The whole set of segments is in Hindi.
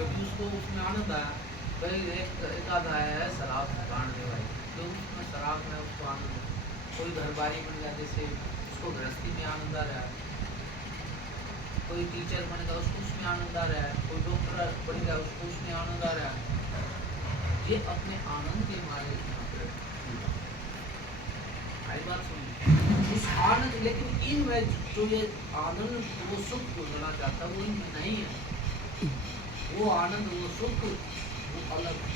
क्योंकि उसको उसमें आनंद आया। भाई एक आधा है शराब कांड दे भाई, जो उसमें शराब में उसको आनंद है। कोई घर बारी बन गया, जैसे उसको गृहस्थी में आनंद आ रहा है, कोई टीचर बन गया उसको उसमें आनंद आ रहा है, कोई डॉक्टर बन गया उसको उसमें आनंद आ रहा है। ये अपने आनंद के मारे आई बात सुनिए उस आनंद, लेकिन इनमें जो ये आनंद वो सुख ढूंढना चाहता है वो इनमें नहीं है। वो आनंद वो सुख वो अलग है।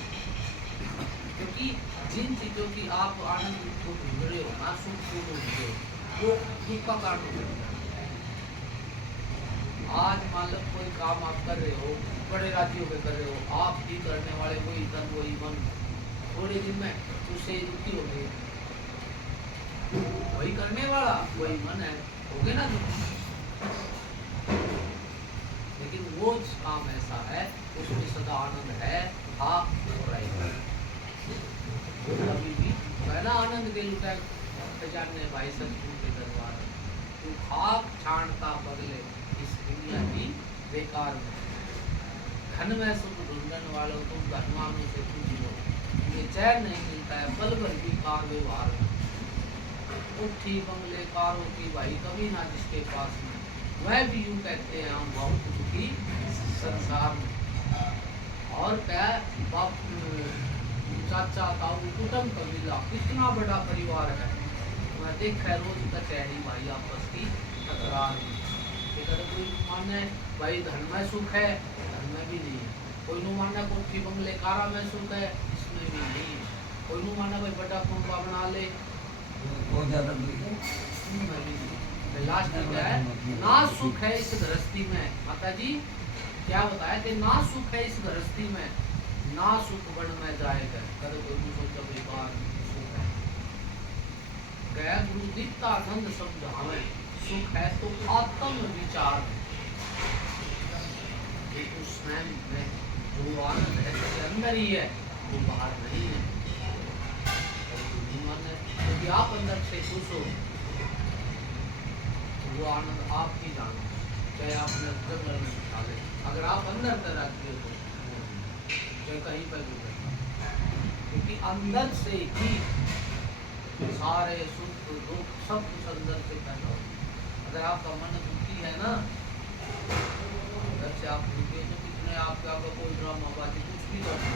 क्योंकि जिन चीजों की आप आनंद को ढूंढ रहे हो ना, सुख को ढूंढ रहे हो, वो दुख का कारण हो सकता है। आज मान लो कोई काम आप कर रहे हो, बड़े राजी होकर कर रहे हो, आप भी करने वाले वही तन वही मन, थोड़े दिन में उससे दुखी हो गए। वही करने वाला वही मन है, हो गए ना दुखी। लेकिन वो काम ऐसा है उसमें सदा आनंद है, आप रहेगा कभी भी पहला आनंद के लुटा जानने भाई सतगुरु के दरबार। तू खाक छाणता बदले इस दुनिया की बेकार में, धन में सुख ढूंढने वालों तुम धनवानों से पूछ लो, ये चैन नहीं मिलता है पल भर भी कार व्यवहार में। उठी बंगले कारों की भाई कभी ना जिसके पास में, वह भी यूं कहते हैं हम बहुत दुखी संसार में। और क्या बाप चाचा ताऊ कुटुंब कबीला कितना बड़ा परिवार है, मैं देखा रोज कचहरी भाई आपस की तकरार। कोई माने भाई धन में सुख है, धन में भी नहीं है। कोई नु माना कोठी बंगले कारा में सुख है, इसमें भी नहीं है। कोई नु माना भाई बड़ा कुंबा बना ले, बहुत ज्यादा लास्ट में क्या है, ना सुख है इस गृहस्थी में। माता जी क्या बताया कि ना सुख है इस गृहस्थी में, ना सुख वन में जाएगा, कर कोई सोच बेकार सुख है। गया गुरु दीप्तानंद समझावे, सुख है तो आत्म विचार। उसमें जो आनंद है तेरे अंदर ही है, वो बाहर नहीं है। क्योंकि आप अंदर से खुश हो, वो आनंद आप ही जानो, चाहे आपने जंगल में निकाले, अगर आप अंदर तक रखते हो चाहे कहीं पर भी, क्योंकि अंदर से ही सारे सुख दुख सब कुछ अंदर से पैदा हो। अगर आपका मन दुखी है ना, अंदर से आप दुखी तो कितने आपका कोई ड्रामाबाजी कुछ भी कर दो,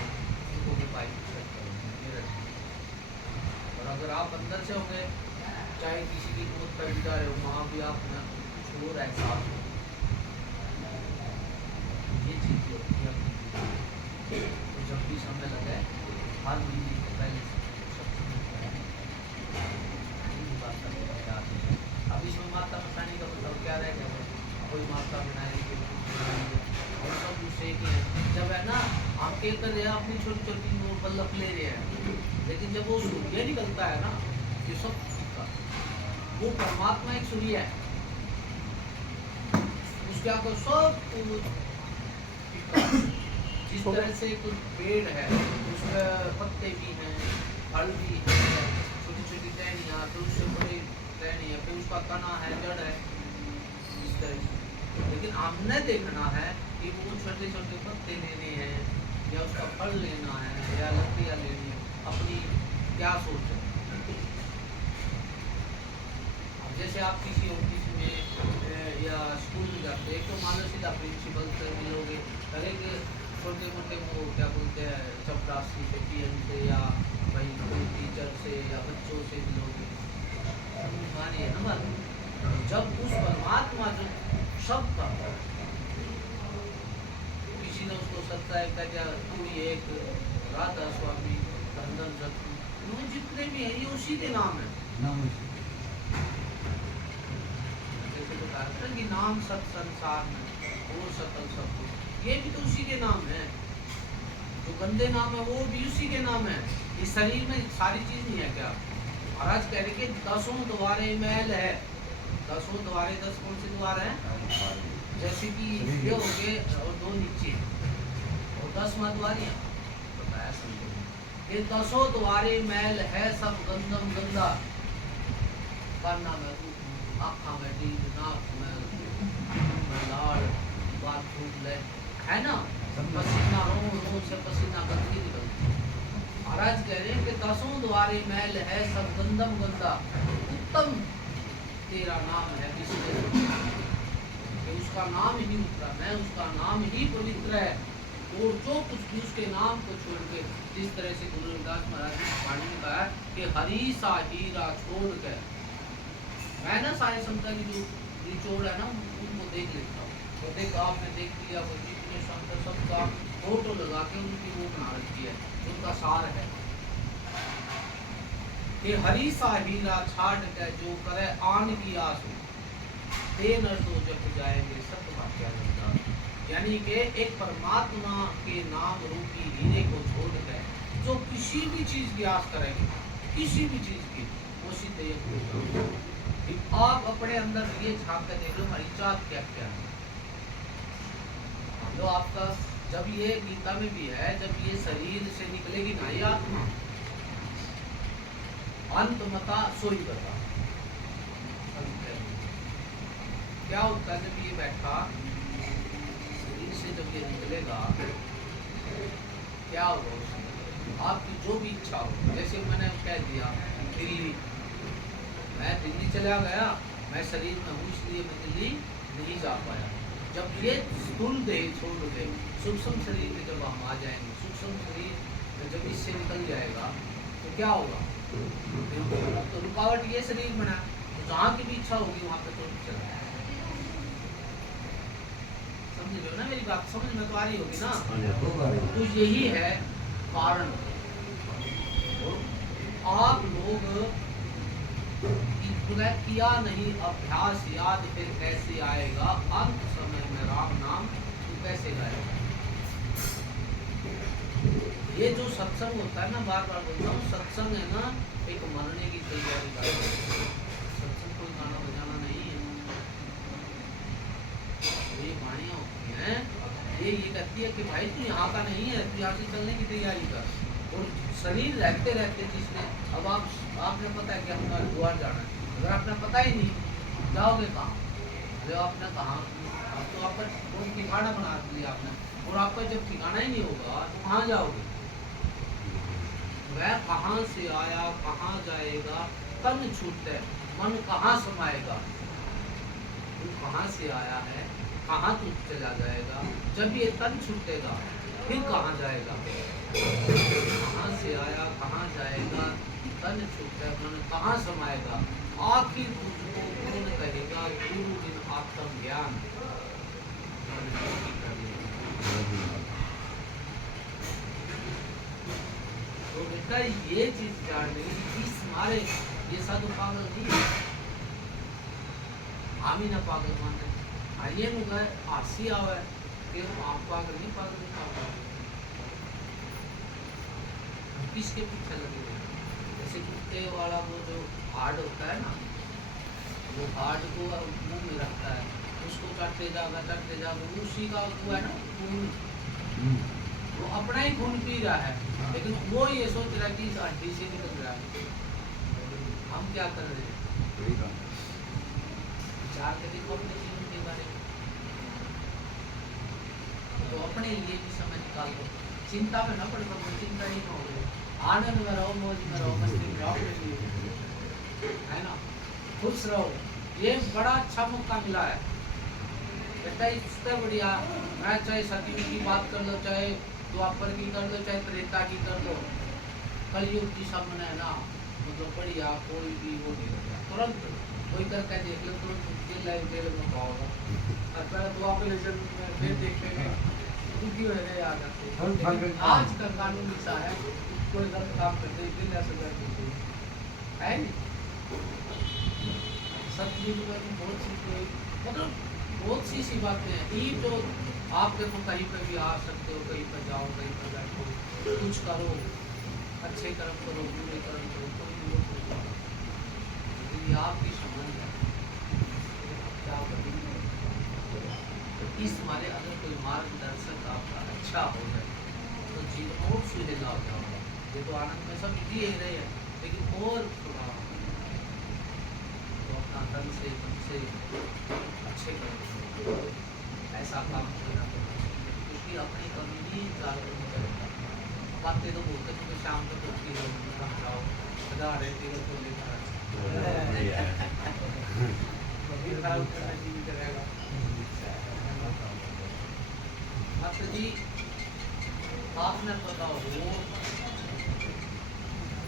और अगर आप अंदर से होंगे, चाहे किसी की मौत पर बिता रहे हो, वहाँ भी आप ना कुछ हो रहा है साथ में, ये चीज होती है। तो जब भी समय लगे हाथ दीजिए तो पहले अब इसमें माता मसानी का मतलब क्या रह गया, कोई माता बनाएगी और सब दूसरे की है। जब है ना आप के कर रहे अपनी छोटी छोटी वो बल्लभ ले रहे हैं, लेकिन जब वो सूर्य निकलता है ना, ये सब वो परमात्मा एक सूर्य है, उसके आगे सब जिस तरह से एक पेड़ है उसमें पत्ते भी हैं, फल भी है, छोटी छोटी टहनियाँ, फिर उससे बड़ी टहनी है, फिर उसका तना है, जड़ है, इस तरह से। लेकिन हमने देखना है कि वो छोटे छोटे पत्ते लेने हैं या उसका फल लेना है या लकड़ियाँ लेनी है, अपनी क्या सोच है। जैसे आप किसी ऑफिस में या स्कूल में जाते हैं, तो मान लो सीधा प्रिंसिपल से मिलोगे, करेंगे छोटे मोटे वो क्या बोलते हैं चपरासी से, पीएम से, या भाई कोई टीचर से या बच्चों से मिलोगे, मानिए ना बात। जब उस परमात्मा जो सबका, किसी ने उसको सत्ताएं का क्या पूरी एक राधा स्वामी धनधन सत्य जितने भी हैं ये उसी के नाम है। जैसे बताया कि नाम सत संसार में वो सकल सब कुछ, ये भी तो उसी के नाम है। जो गंदे नाम है वो भी उसी के नाम है। इस शरीर में सारी चीज नहीं है क्या? महाराज कह रहे कि 10 द्वारे महल है। 10 द्वारे 10 कौन से द्वार हैं? जैसे कि ये हो गए और 2 नीचे और 10 द्वारियां बताया समझो। ये 10 द्वारे महल है सब गंदम गंदा, काना में आँखा में दीद, नाक में लाड़, बाथरूम ले है ना, पसीना रो से पसीना गंदगी निकलती। महाराज कह रहे हैं कि दसों द्वारे मैल है सब गंदम गंदा, उत्तम तेरा नाम है विष्णु। उसका नाम ही उतरा, मैं उसका नाम ही पवित्र है। और जो कुछ भी उसके नाम को छोड़ के, जिस तरह से गुरु रविदास महाराज ने वाणी में कहा कि हरी सा हीरा छोड़ के, मैं ना सारे संतां की जो निचोड़ है ना उनको देख लेता हूँ। तो देख आपने देख लिया वो जितने संत सबका फोटो लगा के उनकी वो बना रखी है, उनका सार है कि हरी सा हीरा छाड़ के जो करे आन की आस हो, ते नर तो जब जाएंगे सब भाग्य बंदा। यानी कि एक परमात्मा के नाम रूपी हीरे को छोड़ कर जो किसी भी चीज की आस करेंगे, किसी भी चीज की, वो सीधे आप अपने अंदर ये झांक कर देख लो हमारी चाहत क्या क्या है। जो आपका जब ये गीता में भी है, जब ये शरीर से निकलेगी ना ये आत्मा, अंत मता सोई बता। क्या होता है जब ये बैठा शरीर से, जब ये निकलेगा क्या होगा उसमें? आपकी जो भी इच्छा हो, जैसे मैंने कह दिया दिल्ली, मैं दिल्ली चला गया, मैं शरीर में हूँ इसलिए मैं दिल्ली नहीं जा पाया। जब ये स्थूल देह छोड़ दे, सूक्ष्म शरीर में जब हम आ जाएंगे, सूक्ष्म शरीर में जब इससे निकल जाएगा तो क्या होगा? तो रुकावट ये शरीर बना, तो जहाँ की भी इच्छा होगी वहाँ पे तो चला जाएगा। समझ लो ना मेरी बात, समझ में तो आ रही होगी ना? तो यही है कारण। आप लोग किया नहीं अभ्यास याद, फिर कैसे आएगा अंत समय में राम नाम तू कैसे गाएगा? ये जो सत्संग होता है ना, बार बार बोलता हूँ, सत्संग है ना एक मरने की तैयारी का। सत्संग कोई गाना बजाना नहीं है। ये वाणियाँ होती हैं, ये कहती है कि भाई तू यहाँ का नहीं है, तू यहाँ से चलने की तैयारी कर। और शरीर रहते रहते जिसने, अब आपने पता है कि हमने द्वार जाना है, अगर आपने पता ही नहीं जाओगे कहाँ? अरे आपने कहा अब तो आपका कोई ठिकाना बना दिया आपने, और आपका जब ठिकाना ही नहीं होगा तो कहाँ जाओगे? वह कहाँ से आया कहाँ जाएगा, तन छूटे मन कहाँ समाएगा। तू कहाँ से आया है, कहाँ तू चला जाएगा? जब ये तन छूटेगा फिर कहाँ जाएगा? कहाँ से आया कहाँ जाएगा, तन छूटे मन कहाँ समाएगा। आखिर तुझको कौन कहेगा गुरु बिन आत्म ज्ञान। तो बेटा ये चीज जान ली, इस मारे ये साधु पागल नहीं है, हम ही ना पागल माने। आइए मुझे आसी आवे कि आप पागल नहीं, पागल नहीं पागल किसके पीछे लगे हुए? जैसे कुत्ते वाला वो जो हार्ड होता है ना, वो हार्ड को मुंह में रखता है, उसको चटते जागा उसी का वो है ना खून, वो अपना ही खून पी रहा है, लेकिन वो ये सोच रहा है कि इस हड्डी से निकल रहा है। हम क्या कर रहे हैं? विचार करके तो अपने जीवन के बारे में, तो अपने लिए भी समय निकाल दो, चिंता में न पड़ करो, चिंता ही न हो, आनंद में रहो, मौज में रहो, मस्ती में रहो, है ना, खुश रहो। ये बड़ा अच्छा मौका मिला है बेटा, इससे बढ़िया मैं चाहे सतयुग की बात कर लो, चाहे द्वापर की कर लो, चाहे त्रेता की कर लो, कलयुग की सब है ना, मतलब बढ़िया कोई भी वो नहीं होगा, तुरंत कोई करके देख लो, तुरंत जेल में पाओगा। और पहले द्वापर फिर देखेंगे दुखी हो गए आ जाते। आज का कानून ऐसा है, कोई गलत काम करते बिना सजा देते है नहीं। सतयुग में बहुत सी कोई मतलब बहुत सी बातें हैं, ये तो आप देखो कहीं पर भी आ सकते हो, कहीं पर जाओ, कहीं पर बैठो, कुछ करो, अच्छे कर्म करो, बुरे कर्म करो, कोई भी हो, लेकिन ये आपकी समझ है क्या करेंगे। इस मारे अगर कोई मार्गदर्शक आपका अच्छा हो जाए तो जीवन और सुहेला हो जाएगा। ये तो आनंद में सब जी ही रहे हैं, लेकिन और थोड़ा तो अपना तन से अच्छे करो, ऐसा काम करना, क्योंकि अपनी कमी जागरण करेगा। बातें तो बोलते हैं कि शाम को धोती समझाओ आधारे तेरे को लेकर करेगा। मास्टर जी आपने पता हो